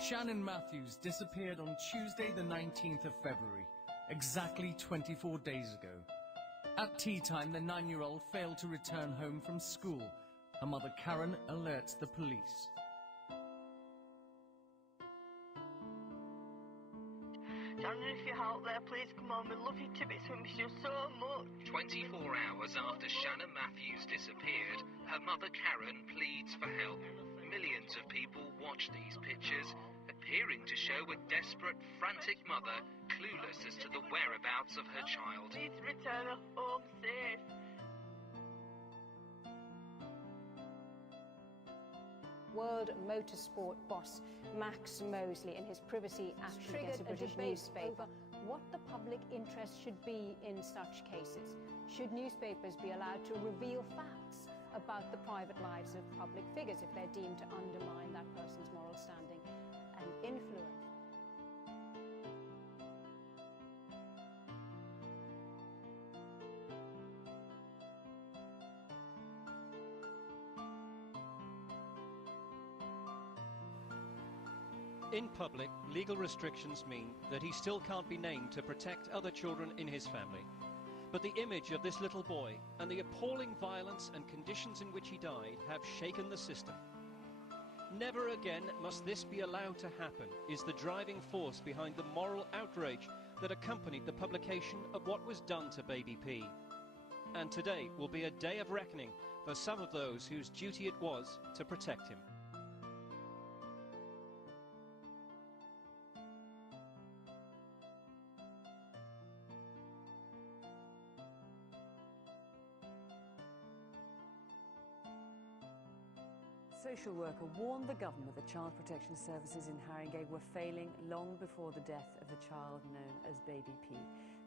Shannon Matthews disappeared on Tuesday the 19th of February, exactly 24 days ago. At tea time, the 9-year-old failed to return home from school. Her mother Karen alerts the police. Shannon, if you're out there, please come on. We love you to bits. We miss you so much. 24 hours after Shannon Matthews disappeared, her mother Karen pleads for help. Millions of people watch these pictures, appearing to show a desperate, frantic mother clueless as to the whereabouts of her child. Please return her home safe. World motorsport boss Max Mosley in his Privacy Act triggered a British newspaper what the public interest should be in such cases. Should newspapers be allowed to reveal facts about the private lives of public figures if they're deemed to undermine that person's moral standing and influence? In public, legal restrictions mean that he still can't be named to protect other children in his family. But the image of this little boy and the appalling violence and conditions in which he died have shaken the system. Never again must this be allowed to happen is the driving force behind the moral outrage that accompanied the publication of what was done to baby P. And today will be a day of reckoning for some of those whose duty it was to protect him. Social worker warned the government that child protection services in Haringey were failing long before the death of the child known as Baby P.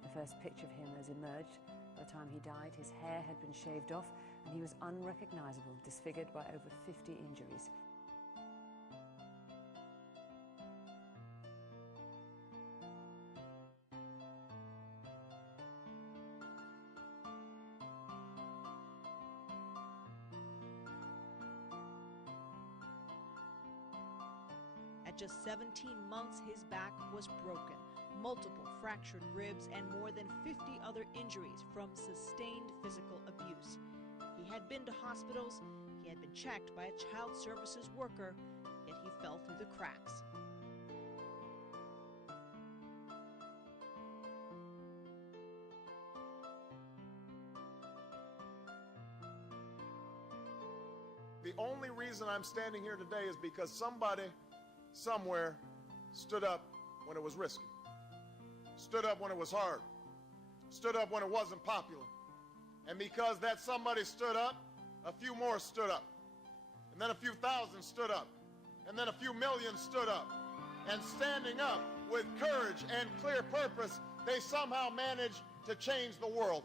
The first picture of him has emerged. By the time he died, his hair had been shaved off and he was unrecognisable, disfigured by over 50 injuries. At just 17 months, his back was broken, multiple fractured ribs, and more than 50 other injuries from sustained physical abuse. He had been to hospitals, he had been checked by a child services worker, yet he fell through the cracks. The only reason I'm standing here today is because somebody somewhere stood up when it was risky, stood up when it was hard, stood up when it wasn't popular. And because that somebody stood up, a few more stood up. And then a few thousand stood up. And then a few million stood up. And standing up with courage and clear purpose, they somehow managed to change the world.